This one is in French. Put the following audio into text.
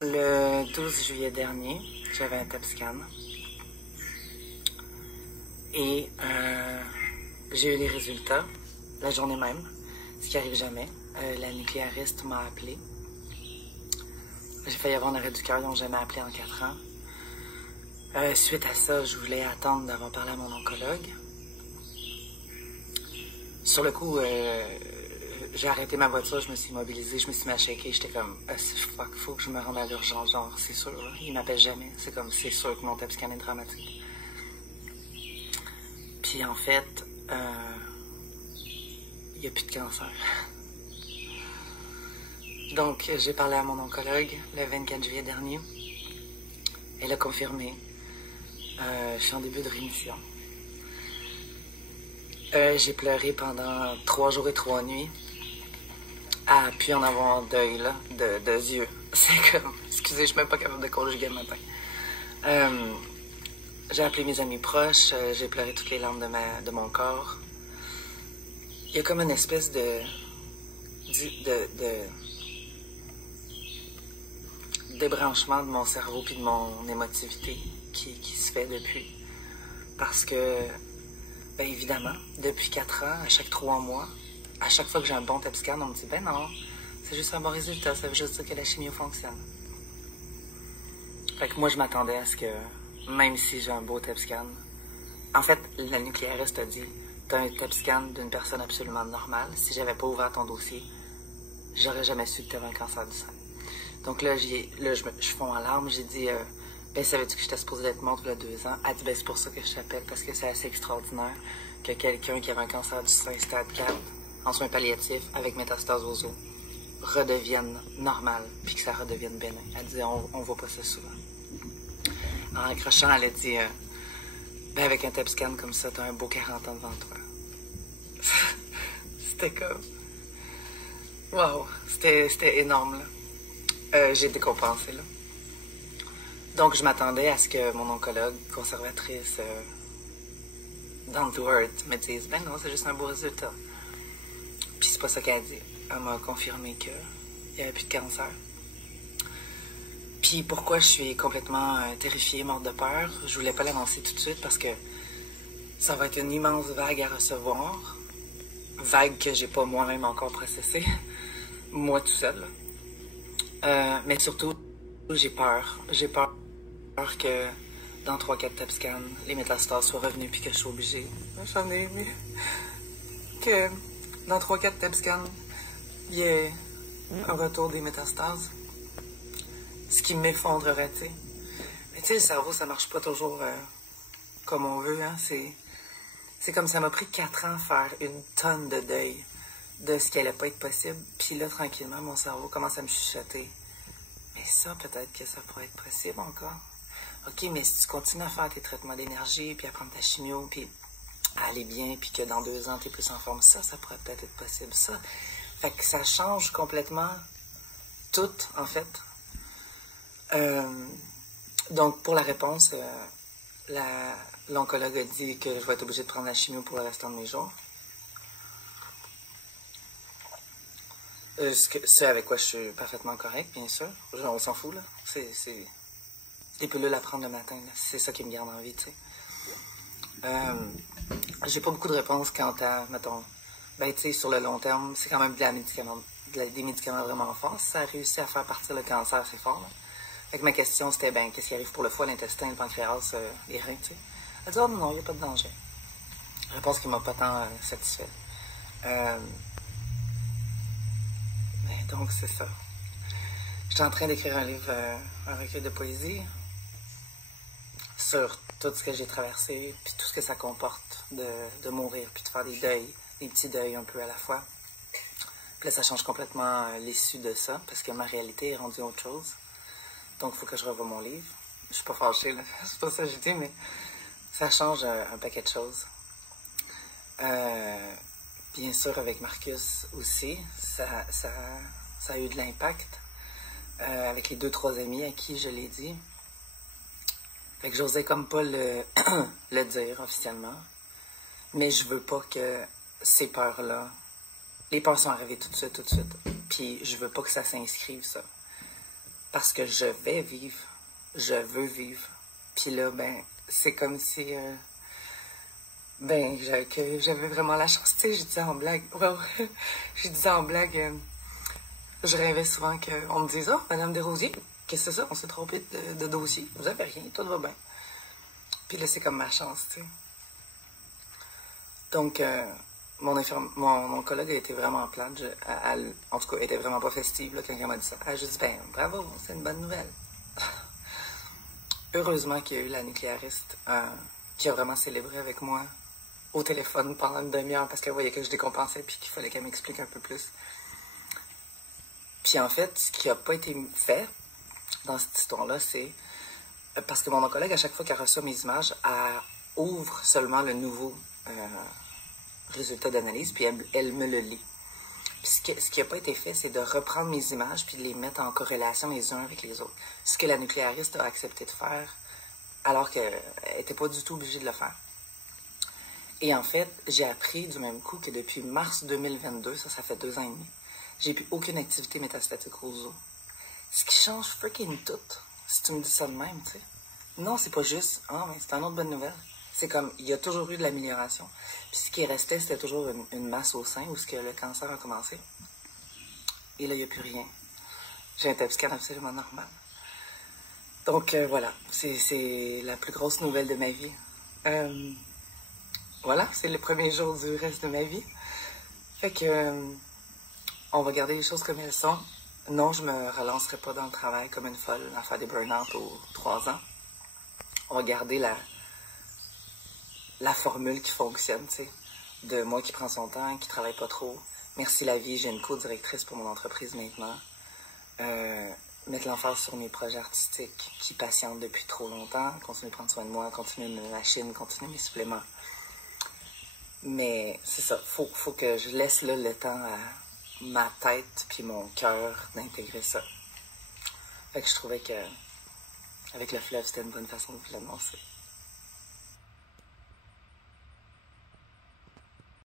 Le 12 juillet dernier, j'avais un TEP scan et j'ai eu les résultats la journée même, ce qui arrive jamais. La nucléariste m'a appelé. J'ai failli avoir un arrêt du cœur, ils n'ont jamais appelé en 4 ans. Suite à ça, je voulais attendre d'avoir parlé à mon oncologue. Sur le coup, j'ai arrêté ma voiture, je me suis immobilisée, je me suis mis à shaker, j'étais comme, fuck, faut que je me rende à l'urgence, genre, c'est sûr, là. Il m'appelle jamais, c'est comme, c'est sûr que mon TEP scan est dramatique. Puis en fait, il n'y a plus de cancer. Donc, j'ai parlé à mon oncologue le 24 juillet dernier. Elle a confirmé. Je suis en début de rémission. J'ai pleuré pendant 3 jours et 3 nuits. À puis en avoir un deuil, là, de yeux. C'est comme, excusez, je suis même pas capable de conjuguer le matin. J'ai appelé mes amis proches, j'ai pleuré toutes les larmes de mon corps. Il y a comme une espèce de débranchement de mon cerveau puis de mon émotivité qui se fait depuis. Parce que, bien évidemment, depuis 4 ans, à chaque 3 mois, à chaque fois que j'ai un bon TEP scan, on me dit « Ben non, c'est juste un bon résultat, ça veut juste dire que la chimio fonctionne. » Fait que moi, je m'attendais à ce que, même si j'ai un beau TEP scan, en fait, la nucléariste a dit « T'as un TEP scan d'une personne absolument normale. Si j'avais pas ouvert ton dossier, j'aurais jamais su que t'avais un cancer du sein. » Donc là, je fonds en larmes, j'ai dit ben savais-tu que j'étais supposée d'être morte il y a 2 ans? Elle dit ben c'est pour ça que je t'appelle, parce que c'est assez extraordinaire que quelqu'un qui avait un cancer du sein stade 4, en soins palliatifs, avec métastase aux os, redevienne normal, puis que ça redevienne bénin. Elle dit on voit pas ça souvent. En accrochant, elle a dit ben avec un TEP scan comme ça, t'as un beau 40 ans devant toi. C'était comme wow, c'était énorme là. J'ai décompensé là. Donc, je m'attendais à ce que mon oncologue, conservatrice, down to earth, me dise « Ben non, c'est juste un beau résultat. » Puis c'est pas ça qu'elle a dit. Elle m'a confirmé qu'il n'y avait plus de cancer. Puis pourquoi je suis complètement terrifiée, morte de peur, je voulais pas l'annoncer tout de suite parce que ça va être une immense vague à recevoir. Vague que j'ai pas moi-même encore processée. Moi tout seul. Mais surtout, j'ai peur. J'ai peur que dans 3-4 TEP scans, les métastases soient revenues puis que je suis obligée. J'en ai aimé. Que dans 3-4 TEP scans, il y ait un retour des métastases. Ce qui m'effondrerait, tu sais. Mais tu sais, le cerveau, ça marche pas toujours comme on veut, hein. C'est comme ça m'a pris 4 ans faire une tonne de deuil de ce qui allait pas être possible. Puis là, tranquillement, mon cerveau commence à me chuchoter. Mais ça, peut-être que ça pourrait être possible encore. OK, mais si tu continues à faire tes traitements d'énergie, puis à prendre ta chimio, puis à aller bien, puis que dans 2 ans, tu es plus en forme, ça pourrait peut-être être possible, ça. Fait que ça change complètement tout, en fait. Donc, pour la réponse, l'oncologue a dit que je vais être obligée de prendre la chimio pour le restant de mes jours. C'est avec quoi je suis parfaitement correct, bien sûr. On s'en fout, là. C'est des pilules à prendre le matin, là. C'est ça qui me garde en vie, tu sais. J'ai pas beaucoup de réponses quant à, mettons, ben, tu sais, sur le long terme, c'est quand même des médicaments vraiment forts. Si ça a réussi à faire partir le cancer, c'est fort, là. Fait que ma question, c'était, ben, qu'est-ce qui arrive pour le foie, l'intestin, le pancréas, les reins, tu sais. Elle dit, oh non, il n'y a pas de danger. Réponse qui m'a pas tant satisfait. Mais donc, c'est ça. J'étais en train d'écrire un livre, un recueil de poésie sur tout ce que j'ai traversé, puis tout ce que ça comporte de mourir, puis de faire des deuils, des petits deuils un peu à la fois. Puis là, ça change complètement l'issue de ça, parce que ma réalité est rendue autre chose. Donc, il faut que je revoie mon livre. Je suis pas fâchée, là. C'est pas ça que j'ai dit, mais ça change un paquet de choses. Bien sûr, avec Marcus aussi, ça a eu de l'impact. Avec les 2-3 amis à qui je l'ai dit. Fait que j'osais comme pas le dire officiellement. Mais je veux pas que ces peurs-là... Les peurs sont arrivées tout de suite. Puis je veux pas que ça s'inscrive, ça. parce que je vais vivre, je veux vivre. Puis là, ben, c'est comme si, que j'avais vraiment la chance. Tu sais, j'ai dit en blague, ouais, j'ai dit en blague, je rêvais souvent qu'on me dise, oh, Madame Desrosiers, qu'est-ce que c'est ça? On s'est trompé de dossier. Vous avez rien, tout va bien. Puis là, c'est comme ma chance, tu sais. Donc, mon collègue a été vraiment plate. En tout cas, elle était vraiment pas festive là, quand elle m'a dit ça. Elle a juste dit, ben, bravo, c'est une bonne nouvelle. Heureusement qu'il y a eu la nucléariste qui a vraiment célébré avec moi au téléphone pendant une demi-heure parce qu'elle voyait que je décompensais puis qu'il fallait qu'elle m'explique un peu plus. Puis en fait, ce qui n'a pas été fait dans cette histoire-là, c'est parce que mon collègue, à chaque fois qu'elle reçoit mes images, elle ouvre seulement le nouveau résultat d'analyse, puis elle me le lit. Puis ce qui n'a pas été fait, c'est de reprendre mes images puis de les mettre en corrélation les uns avec les autres. Ce que la nucléariste a accepté de faire, alors qu'elle n'était pas du tout obligée de le faire. Et en fait, j'ai appris du même coup que depuis mars 2022, ça fait 2 ans et demi, j'ai plus aucune activité métastatique aux os. Ce qui change freaking tout, si tu me dis ça de même, tu sais. Non, c'est pas juste, mais c'est une autre bonne nouvelle. C'est comme, il y a toujours eu de l'amélioration. Puis ce qui restait, c'était toujours une masse au sein où ce que le cancer a commencé. Et là, il n'y a plus rien. J'ai un TET scan absolument normal. Donc voilà, c'est la plus grosse nouvelle de ma vie. Voilà, c'est le premier jour du reste de ma vie. Fait que on va garder les choses comme elles sont. Non, je me relancerai pas dans le travail comme une folle à faire des burn-out aux 3 ans. On va garder la formule qui fonctionne, tu sais, de moi qui prends son temps, qui travaille pas trop. Merci la vie, j'ai une co-directrice pour mon entreprise maintenant. Mettre l'emphase sur mes projets artistiques qui patientent depuis trop longtemps, continuer de prendre soin de moi, continuer mes machines, continuer mes suppléments. Mais c'est ça, faut que je laisse là le temps à ma tête puis mon cœur d'intégrer ça. Fait que je trouvais que avec le fleuve, c'était une bonne façon de vous l'annoncer.